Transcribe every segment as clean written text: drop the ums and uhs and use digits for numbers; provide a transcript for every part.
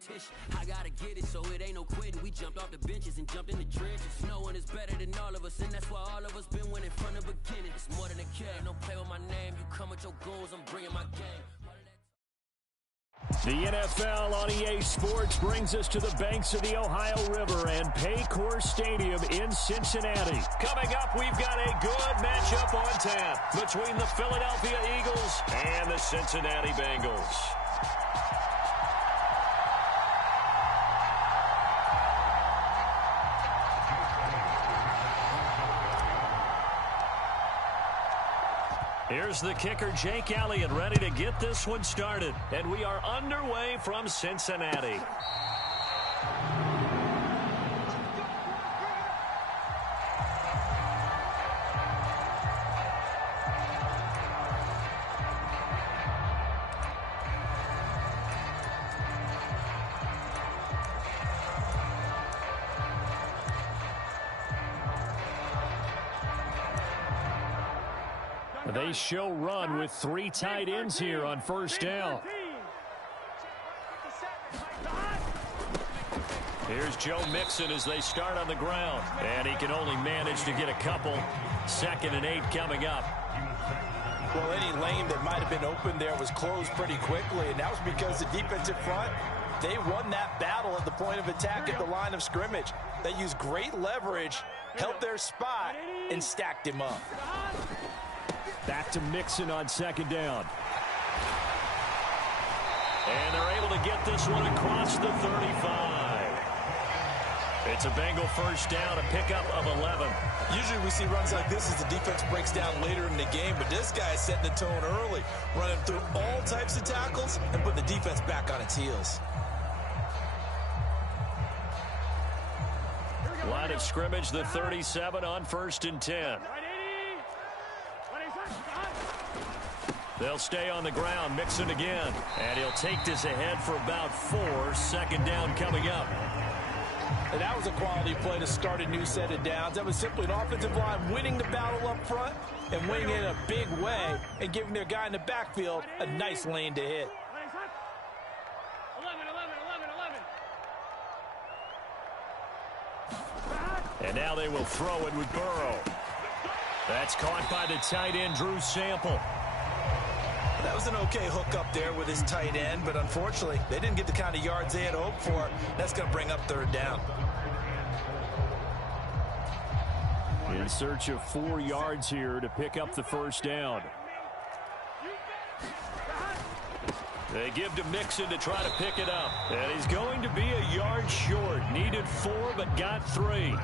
competition. I gotta get it, so it ain't no quitting. We jumped off the benches and jumped in the trenches. No one is better than all of us, and that's why all of us been winning from the beginning. It's more than a game, don't play with my name. You come with your goals, I'm bringing my game. The NFL on EA Sports brings us to the banks of the Ohio River and Paycor Stadium in Cincinnati. Coming up, we've got a good matchup on tap between the Philadelphia Eagles and the Cincinnati Bengals. Here's the kicker, Jake Elliott, ready to get this one started. And we are underway from Cincinnati. They show run with 3 tight ends here on first down. Here's Joe Mixon as they start on the ground. And he can only manage to get a couple. 2nd and 8 coming up. Well, any lane that might have been open there was closed pretty quickly, and that was because the defensive front, they won that battle at the point of attack at the line of scrimmage. They used great leverage, held their spot, and stacked him up. Back to Mixon on 2nd down. And they're able to get this one across the 35. It's a Bengal first down, a pickup of 11. Usually we see runs like this as the defense breaks down later in the game, but this guy is setting the tone early, running through all types of tackles and putting the defense back on its heels. Line of scrimmage, the 37 on 1st and 10. They'll stay on the ground. Mixon again. And he'll take this ahead for about 4. 2nd down coming up. And that was a quality play to start a new set of downs. That was simply an offensive line winning the battle up front and winning it in a big way and giving their guy in the backfield a nice lane to hit. 11. And now they will throw it with Burrow. That's caught by the tight end, Drew Sample. That was an okay hook up there with his tight end, but unfortunately, they didn't get the kind of yards they had hoped for. That's going to bring up 3rd down. In search of 4 yards here to pick up the first down. They give to Mixon to try to pick it up. And he's going to be a yard short. Needed 4, but got 3.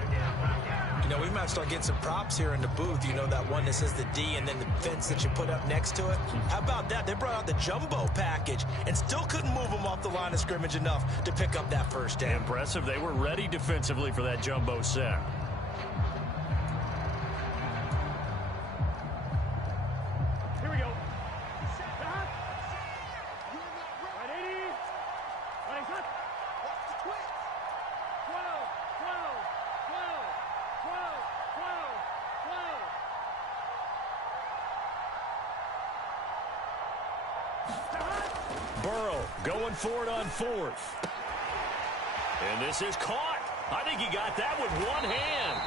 You know, we might start getting some props here in the booth. You know, that one that says the D and then the fence that you put up next to it. How about that? They brought out the jumbo package and still couldn't move them off the line of scrimmage enough to pick up that first down. Impressive. They were ready defensively for that jumbo set. Here we go. Burrow going for it on 4th. And this is caught. I think he got that with one hand.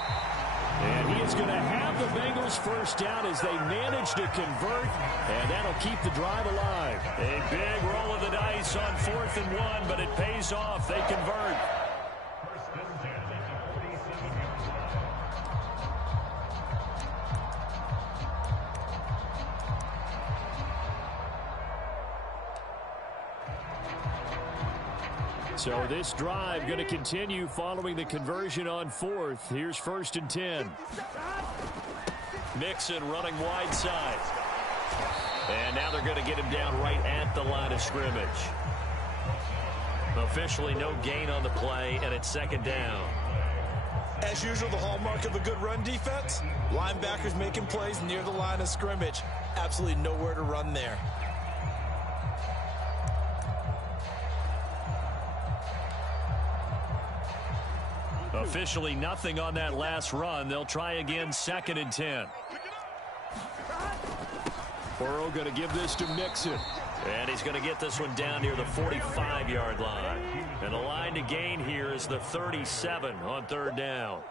And he is going to have the Bengals first down as they manage to convert. And that'll keep the drive alive. A big roll of the dice on 4th and 1, but it pays off. They convert. So this drive going to continue following the conversion on 4th. Here's 1st and 10. Mixon running wide side. And now they're going to get him down right at the line of scrimmage. Officially no gain on the play, and it's 2nd down. As usual, the hallmark of a good run defense, linebackers making plays near the line of scrimmage. Absolutely nowhere to run there. Officially nothing on that last run. They'll try again, 2nd and 10. Burrow going to give this to Mixon. And he's going to get this one down near the 45-yard line. And the line to gain here is the 37 on third down.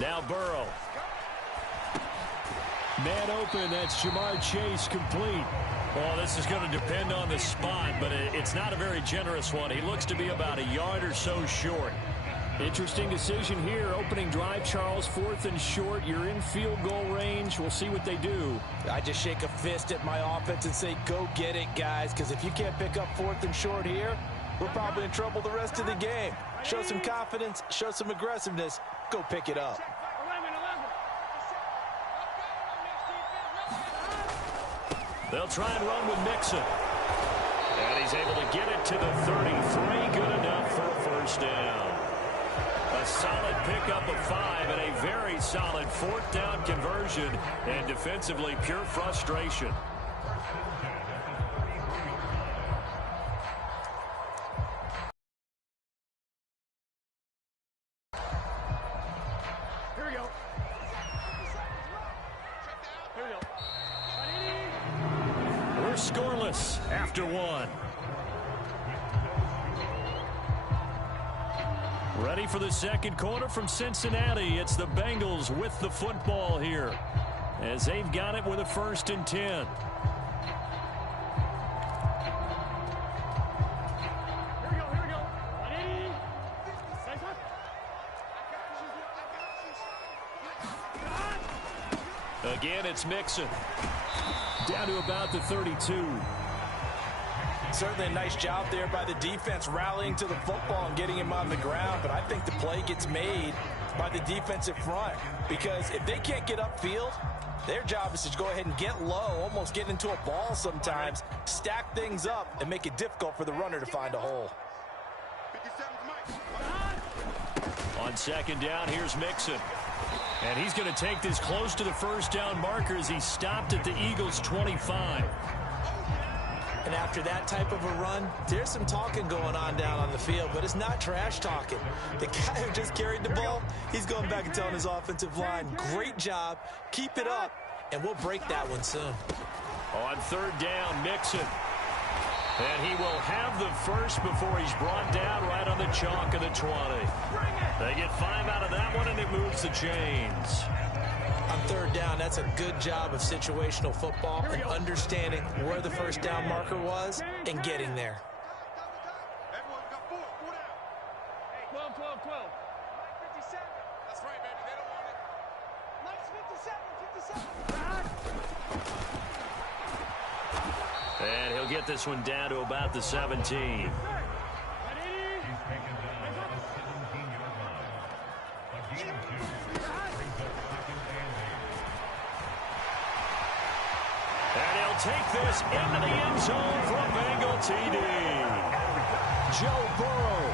Now Burrow. Man open, that's Jamar Chase complete. Well, this is going to depend on the spot, but it's not a very generous one. He looks to be about a yard or so short. Interesting decision here. Opening drive, Charles, 4th and short. You're in field goal range. We'll see what they do. I just shake a fist at my offense and say, go get it, guys, because if you can't pick up 4th and short here, we're probably in trouble the rest of the game. Show some confidence, show some aggressiveness, go pick it up. They'll try and run with Mixon. And he's able to get it to the 33. Good enough for a first down. A solid pickup of 5 and a very solid 4th down conversion. And defensively, pure frustration. Here we go. We're scoreless after 1. Ready for the second quarter from Cincinnati. It's the Bengals with the football here as they've got it with a 1st and 10. Here we go. Ready? Again, it's Mixon. Down to about the 32. Certainly a nice job there by the defense rallying to the football and getting him on the ground, but I think the play gets made by the defensive front because if they can't get upfield, their job is to go ahead and get low, almost get into a ball sometimes, stack things up, and make it difficult for the runner to find a hole. On 2nd down, here's Mixon. And he's going to take this close to the first down marker as he stopped at the Eagles' 25. And after that type of a run, there's some talking going on down on the field, but it's not trash talking. The guy who just carried the ball, he's going back and telling his offensive line, great job, keep it up, and we'll break that one soon. On 3rd down, Mixon. And he will have the first before he's brought down right on the chalk of the 20. They get 5 out of that one, and it moves the chains. On 3rd down, that's a good job of situational football and understanding where the first down marker was and getting there. 12. 57. That's right, baby. They don't want it. Mike's 57. And he'll get this one down to about the 17. And he'll take this into the end zone for a Bengal TD. Joe Burrow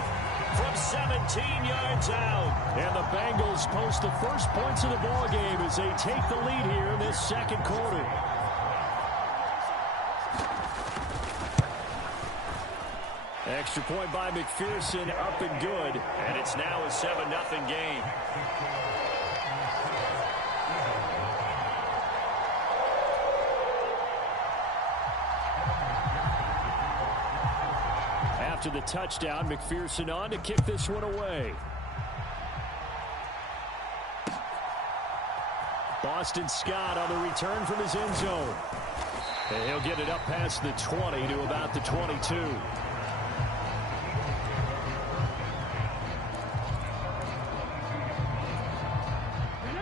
from 17 yards out. And the Bengals post the first points of the ballgame as they take the lead here in this second quarter. Extra point by McPherson, up and good. And it's now a 7-0 game. After the touchdown, McPherson on to kick this one away. Boston Scott on the return from his end zone. And he'll get it up past the 20 to about the 22.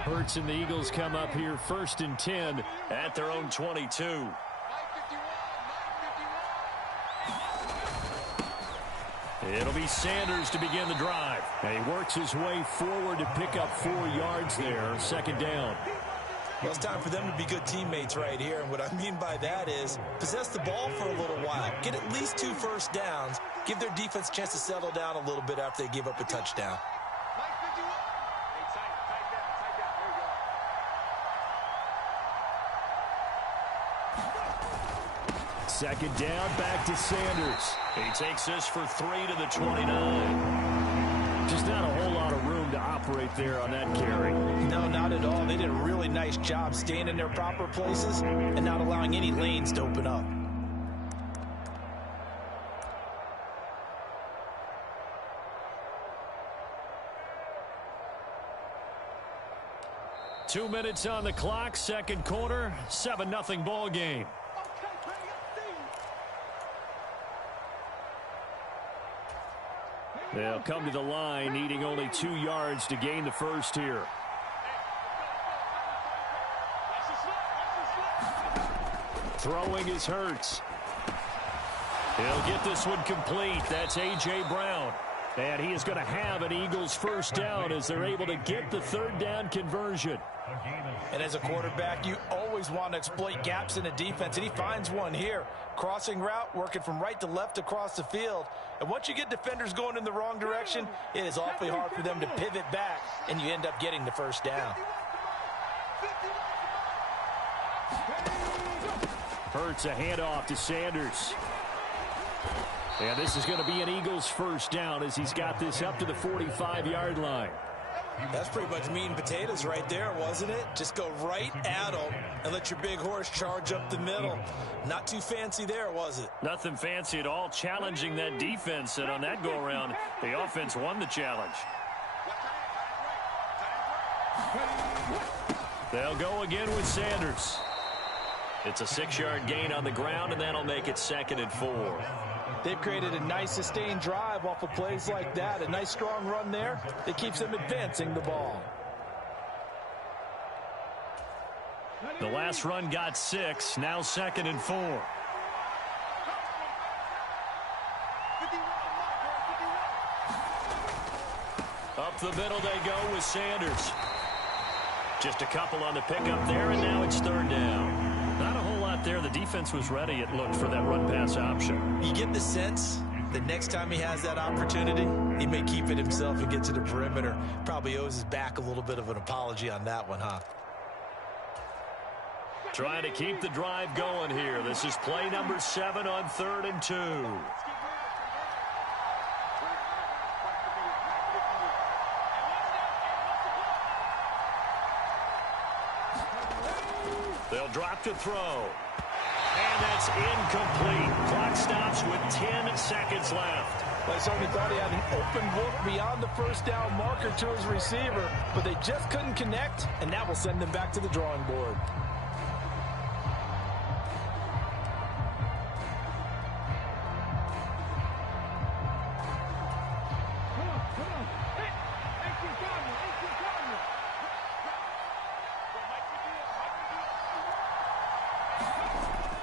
Hurts and the Eagles come up here 1st and 10 at their own 22. It'll be Sanders to begin the drive. And he works his way forward to pick up 4 yards there. 2nd down. Well, it's time for them to be good teammates right here. And what I mean by that is possess the ball for a little while. Get at least 2 first downs. Give their defense a chance to settle down a little bit after they give up a touchdown. Second down, back to Sanders. He takes this for 3 to the 29. Just not a whole lot of room to operate there on that carry. No, not at all. They did a really nice job staying in their proper places and not allowing any lanes to open up. Two minutes on the clock, second quarter, 7-0 ball game. They'll come to the line, needing only 2 yards to gain the first here. Throwing is Hurts. He'll get this one complete. That's A.J. Brown. And he is going to have an Eagles first down as they're able to get the third down conversion. And as a quarterback, you always want to exploit gaps in the defense, and he finds one here. Crossing route, working from right to left across the field. And once you get defenders going in the wrong direction, it is awfully hard for them to pivot back, and you end up getting the first down. Hurts a handoff to Sanders. And this is going to be an Eagles first down as he's got this up to the 45-yard line. That's pretty much meat and potatoes right there, wasn't it? Just go right at them and let your big horse charge up the middle. Not too fancy there, was it? Nothing fancy at all, challenging that defense. And on that go-around, the offense won the challenge. They'll go again with Sanders. It's a 6-yard gain on the ground, and that'll make it 2nd and 4. They've created a nice sustained drive off of plays like that. A nice strong run there that keeps them advancing the ball. The last run got 6. Now 2nd and 4. Up the middle they go with Sanders. Just a couple on the pickup there, and now it's 3rd down. Not a whole lot there. The defense was ready, it looked, for that run-pass option. You get the sense that next time he has that opportunity, he may keep it himself and get to the perimeter. Probably owes his back a little bit of an apology on that one, huh? Trying to keep the drive going here. This is play number 7 on 3rd and 2. They'll drop to throw. And that's incomplete. Clock stops with 10 seconds left. I certainly thought he had an open look beyond the first down marker to his receiver, but they just couldn't connect, and that will send them back to the drawing board.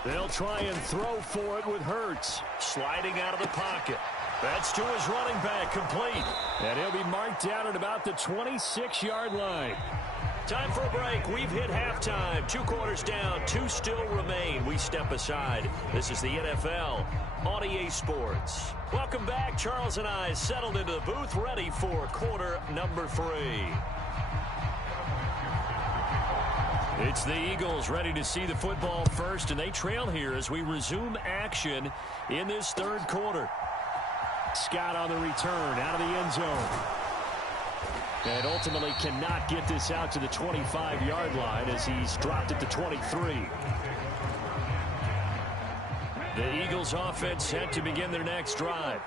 They'll try and throw for it with Hurts. Sliding out of the pocket. That's to his running back, complete. And he'll be marked down at about the 26-yard line. Time for a break. We've hit halftime. 2 quarters down, 2 still remain. We step aside. This is the NFL on EA Sports. Welcome back. Charles and I settled into the booth, ready for quarter number 3. It's the Eagles ready to see the football first, and they trail here as we resume action in this 3rd quarter. Scott on the return out of the end zone. And ultimately cannot get this out to the 25-yard line as he's dropped at the 23. The Eagles offense set to begin their next drive.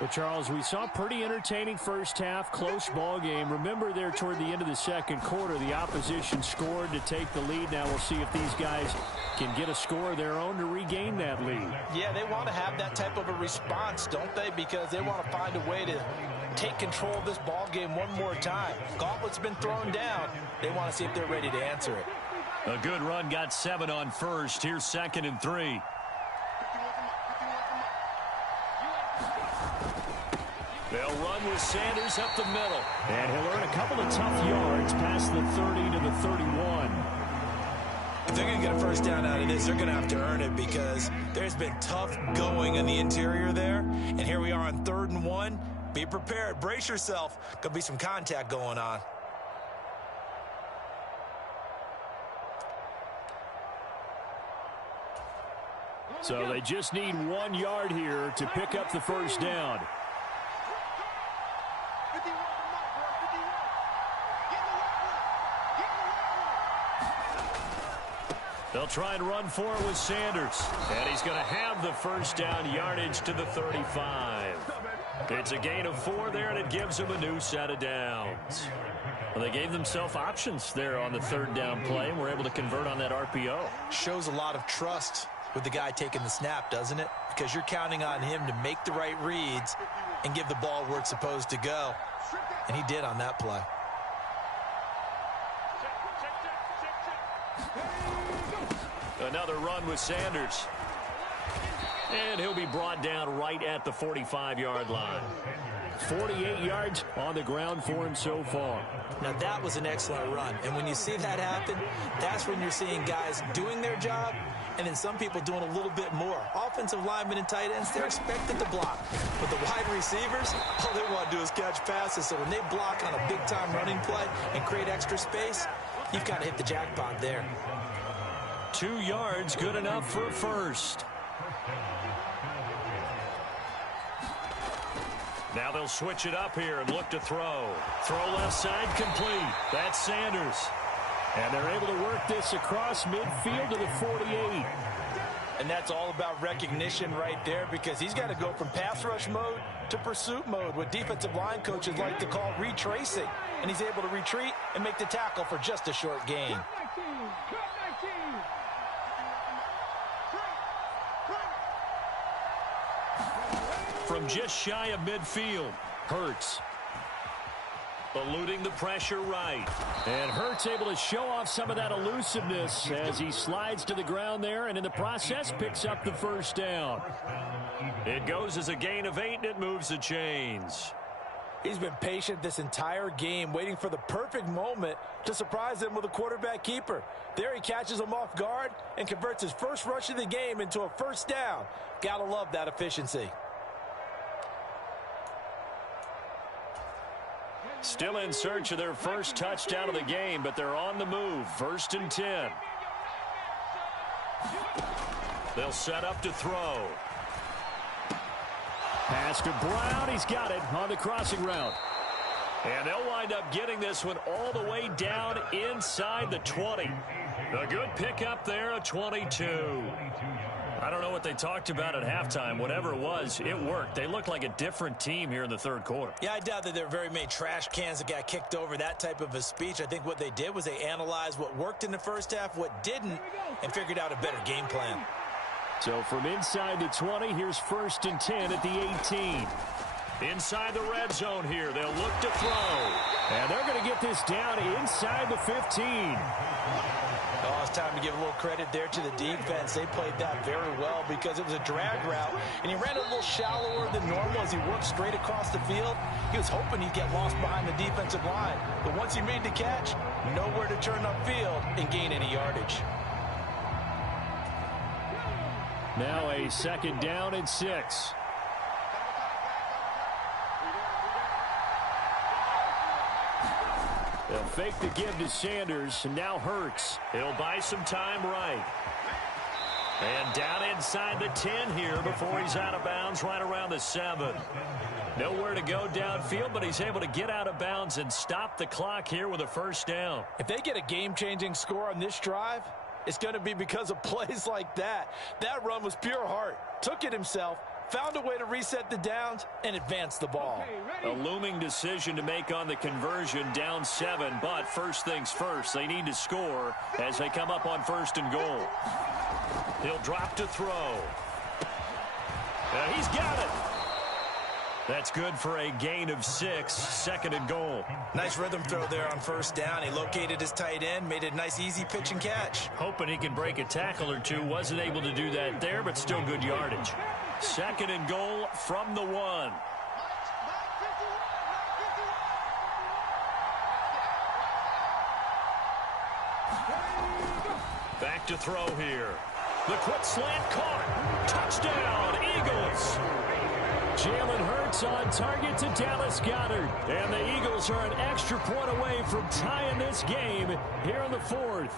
Well, Charles, we saw a pretty entertaining first half, close ball game. Remember there toward the end of the 2nd quarter, the opposition scored to take the lead. Now we'll see if these guys can get a score of their own to regain that lead. Yeah, they want to have that type of a response, don't they? Because they want to find a way to take control of this ball game one more time. Gauntlet's been thrown down. They want to see if they're ready to answer it. A good run, got 7 on first. Here's 2nd and 3. They'll run with Sanders up the middle. And he'll earn a couple of tough yards past the 30 to the 31. If they're going to get a first down out of this, they're going to have to earn it because there's been tough going in the interior there. And here we are on 3rd and 1. Be prepared. Brace yourself. Could be some contact going on. So they just need 1 yard here to pick up the first down. They'll try and run for it with Sanders. And he's going to have the first down, yardage to the 35. It's a gain of 4 there, and it gives them a new set of downs. Well, they gave themselves options there on the third down play, and were able to convert on that RPO. Shows a lot of trust with the guy taking the snap, doesn't it? Because you're counting on him to make the right reads and give the ball where it's supposed to go. And he did on that play. Another run with Sanders. And he'll be brought down right at the 45-yard line. 48 yards on the ground for him so far. Now, that was an excellent run. And when you see that happen, that's when you're seeing guys doing their job and then some people doing a little bit more. Offensive linemen and tight ends, they're expected to block. But the wide receivers, all they want to do is catch passes. So when they block on a big-time running play and create extra space, you've got to hit the jackpot there. 2 yards, good enough for a first. Now they'll switch it up here and look to throw. Throw left side complete. That's Sanders. And they're able to work this across midfield to the 48. And that's all about recognition right there, because he's got to go from pass rush mode to pursuit mode, what defensive line coaches like to call retracing. And he's able to retreat and make the tackle for just a short gain. From just shy of midfield, Hurts eluding the pressure right. And Hurts able to show off some of that elusiveness as he slides to the ground there, and in the process picks up the first down. It goes as a gain of 8, and it moves the chains. He's been patient this entire game, waiting for the perfect moment to surprise them with a quarterback keeper. There he catches him off guard and converts his first rush of the game into a first down. Gotta love that efficiency. Still in search of their first touchdown of the game, but they're on the move. 1st and 10. They'll set up to throw. Pass to Brown. He's got it on the crossing route. And they'll wind up getting this one all the way down inside the 20. A good pickup there, a 22. I don't know what they talked about at halftime. Whatever it was, it worked. They looked like a different team here in the third quarter. Yeah, I doubt that there were very many trash cans that got kicked over, that type of a speech. I think what they did was they analyzed what worked in the first half, what didn't, and figured out a better game plan. So from inside the 20, here's 1st and 10 at the 18. Inside the red zone here, they'll look to throw. And they're going to get this down inside the 15. Oh, it's time to give a little credit there to the defense. They played that very well because it was a drag route, and he ran a little shallower than normal as he worked straight across the field. He was hoping he'd get lost behind the defensive line, but once he made the catch, nowhere to turn upfield and gain any yardage. Now a 2nd down and 6. They'll fake the give to Sanders, and now Hurts. He'll buy some time right. And down inside the 10 here before he's out of bounds right around the 7. Nowhere to go downfield, but he's able to get out of bounds and stop the clock here with a first down. If they get a game-changing score on this drive, it's going to be because of plays like that. That run was pure heart. Took it himself, found a way to reset the downs, and advance the ball. A looming decision to make on the conversion, down 7, but first things first, they need to score as they come up on 1st and goal. He'll drop to throw. He's got it. That's good for a gain of 6, 2nd and goal. Nice rhythm throw there on 1st down. He located his tight end, made it a nice easy pitch and catch. Hoping he can break a tackle or two. Wasn't able to do that there, but still good yardage. 2nd and goal from the 1. Back to throw here. The quick slant caught. Touchdown, Eagles. Jalen Hurts on target to Dallas Goedert. And the Eagles are an extra point away from tying this game here in the 4th.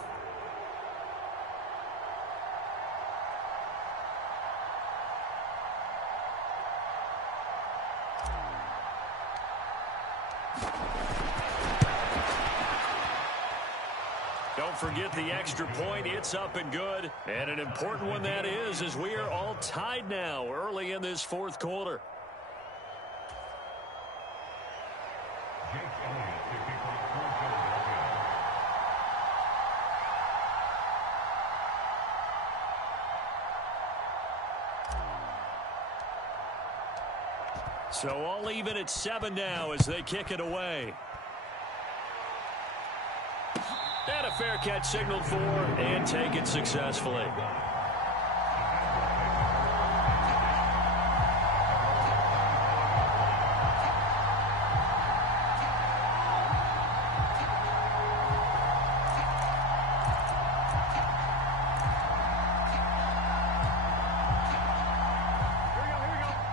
don't forget the extra point. It's up and good. And an important one that is, as we are all tied now early in this fourth quarter. So all even at 7 now as they kick it away. And a fair catch signaled for and taken successfully.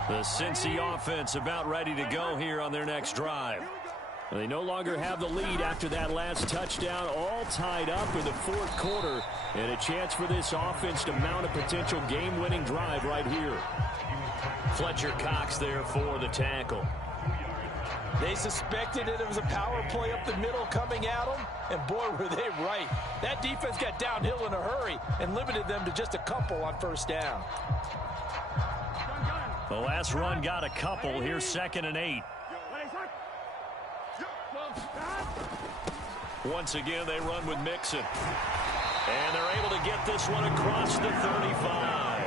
The Cincy offense about ready to go here on their next drive. They no longer have the lead after that last touchdown, all tied up in the fourth quarter, and a chance for this offense to mount a potential game-winning drive right here. Fletcher Cox there for the tackle. They suspected it was a power play up the middle coming at them, and boy, were they right. That defense got downhill in a hurry and limited them to just a couple on first down. The last run got a couple. Here's 2nd and 8. Once again, they run with Mixon. And they're able to get this one across the 35.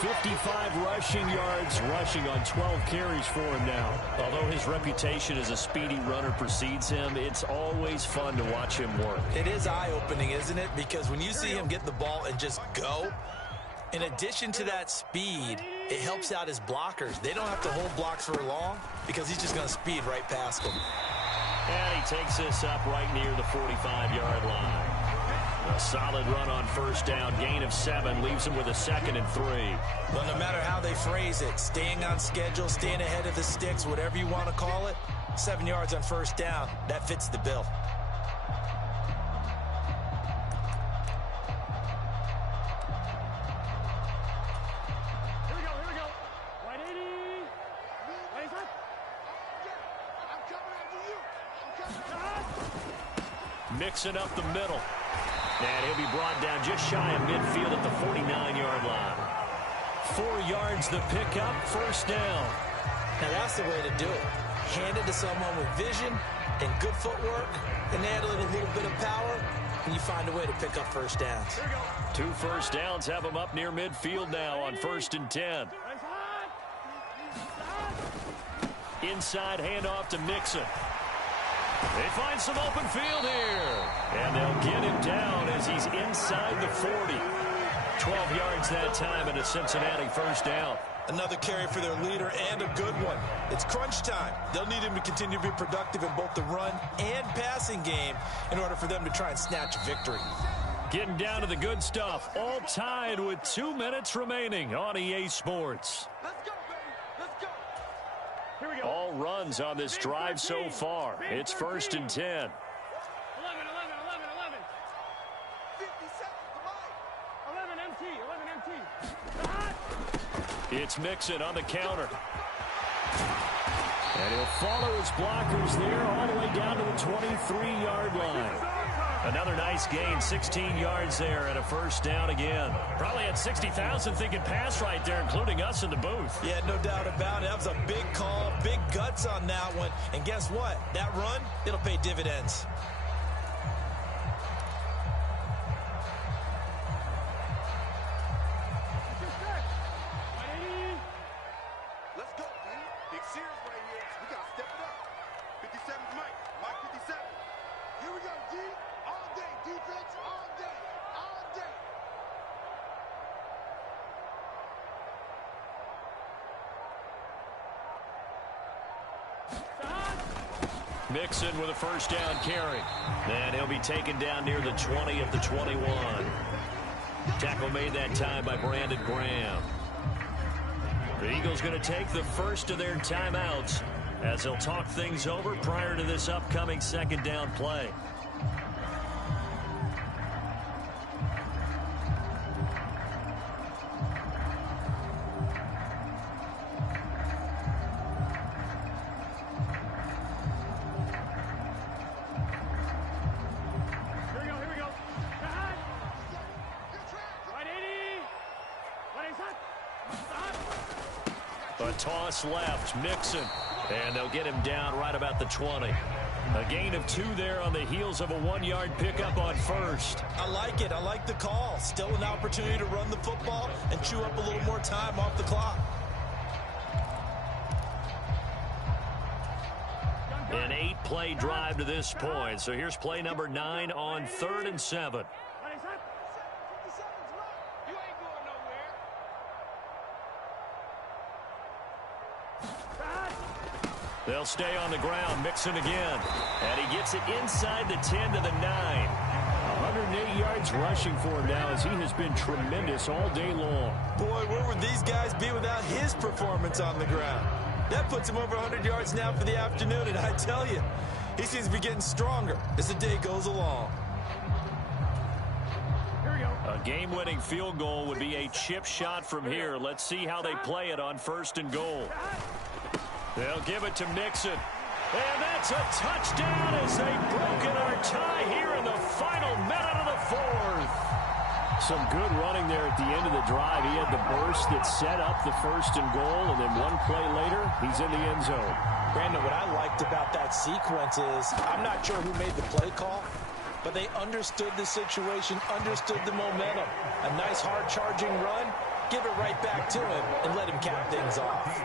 55 rushing yards, rushing on 12 carries for him now. Although his reputation as a speedy runner precedes him, it's always fun to watch him work. It is eye-opening, isn't it? Because when you see him get the ball and just go, in addition to that speed, it helps out his blockers. They don't have to hold blocks for long because he's just going to speed right past them. And he takes this up right near the 45-yard line. A solid run on first down. Gain of 7 leaves him with a 2nd and 3. Well, no matter how they phrase it, staying on schedule, staying ahead of the sticks, whatever you want to call it, 7 yards on first down, that fits the bill. Mixing up the middle. And he'll be brought down just shy of midfield at the 49-yard line. 4 yards the pickup, first down. Now that's the way to do it. Hand it to someone with vision and good footwork, and add a little bit of power, and you find a way to pick up first downs. 2 first downs have him up near midfield now on 1st and 10. Inside handoff to Mixon. They find some open field here. And they'll get him down as he's inside the 40. 12 yards that time and a Cincinnati first down. Another carry for their leader and a good one. It's crunch time. They'll need him to continue to be productive in both the run and passing game in order for them to try and snatch a victory. Getting down to the good stuff. All tied with 2 minutes remaining on EA Sports. Let's go, baby. Let's go. Here we go. All runs on this drive so far. It's 1st and 10. 11. 50 seconds to buy. 11 MT. It's Mixon on the counter. And he'll follow his blockers there all the way down to the 23-yard line. Another nice gain, 16 yards there and a first down again. Probably had 60,000 thinking pass right there, including us in the booth. Yeah, no doubt about it. That was a big call, big guts on that one. And guess what? That run, it'll pay dividends. Let's go, D. Big series right here. We got to step it up. 57's Mike. Mike 57. Here we go, D. All day. Defense all day. All day. Mixon with a first down carry. And he'll be taken down near the 20 of the 21. Tackle made that time by Brandon Graham. The Eagles going to take the first of their timeouts as they'll talk things over prior to this upcoming second down play. A toss left, Mixon. And they'll get him down right about the 20. A gain of 2 there on the heels of a 1-yard pickup on first. I like it. I like the call. Still an opportunity to run the football and chew up a little more time off the clock. An 8-play drive to this point. So here's play number 9 on 3rd and 7. They'll stay on the ground. Mixon again. And he gets it inside the 10 to the 9. 108 yards rushing for him now as he has been tremendous all day long. Boy, where would these guys be without his performance on the ground? That puts him over 100 yards now for the afternoon, and I tell you, he seems to be getting stronger as the day goes along. A game-winning field goal would be a chip shot from here. Let's see how they play it on 1st and goal. They'll give it to Mixon. And that's a touchdown as they've broken our tie here in the final minute of the 4th. Some good running there at the end of the drive. He had the burst that set up the 1st and goal, and then one play later, he's in the end zone. Brandon, what I liked about that sequence is I'm not sure who made the play call, but they understood the situation, understood the momentum. A nice hard charging run, give it right back to him, and let him cap things off.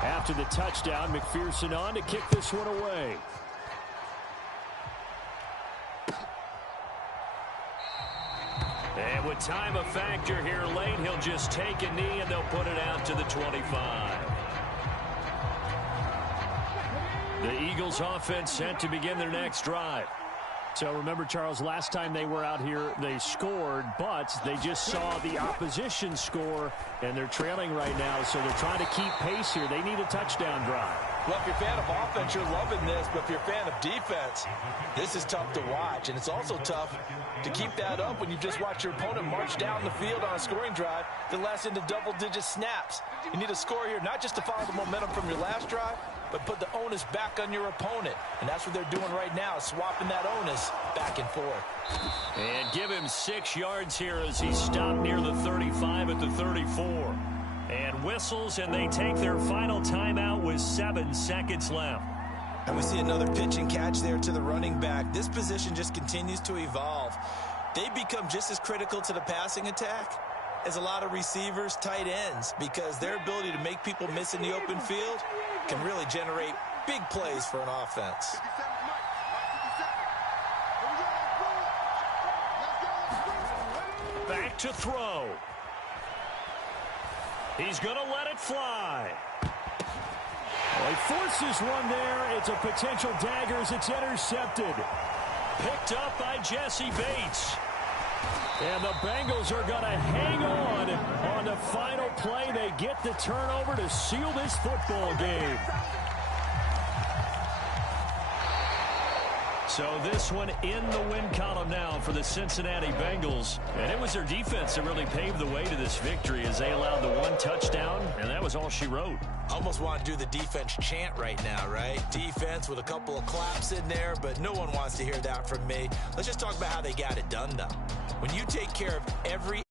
After the touchdown, McPherson on to kick this one away. And with time a factor here late, he'll just take a knee and they'll put it out to the 25. The Eagles offense set to begin their next drive. So remember, Charles, last time they were out here, they scored, but they just saw the opposition score, and they're trailing right now, so they're trying to keep pace here. They need a touchdown drive. Well, if you're a fan of offense, you're loving this, but if you're a fan of defense, this is tough to watch, and it's also tough to keep that up when you just watch your opponent march down the field on a scoring drive that lasts into double-digit snaps. You need a score here, not just to follow the momentum from your last drive, but put the onus back on your opponent. And that's what they're doing right now, swapping that onus back and forth. And give him 6 yards here as he stopped near the 35 at the 34. And whistles, and they take their final timeout with 7 seconds left. And we see another pitch and catch there to the running back. This position just continues to evolve. They become just as critical to the passing attack as a lot of receivers, tight ends, because their ability to make people miss in the open field can really generate big plays for an offense. Back to throw. He's going to let it fly. Well, he forces one there. It's a potential dagger as it's intercepted. Picked up by Jesse Bates. And the Bengals are going to hang on the final play. They get the turnover to seal this football game. So this one in the win column now for the Cincinnati Bengals. And it was their defense that really paved the way to this victory as they allowed the 1 touchdown, and that was all she wrote. Almost want to do the defense chant right now, right? Defense with a couple of claps in there, but no one wants to hear that from me. Let's just talk about how they got it done, though. When you take care of every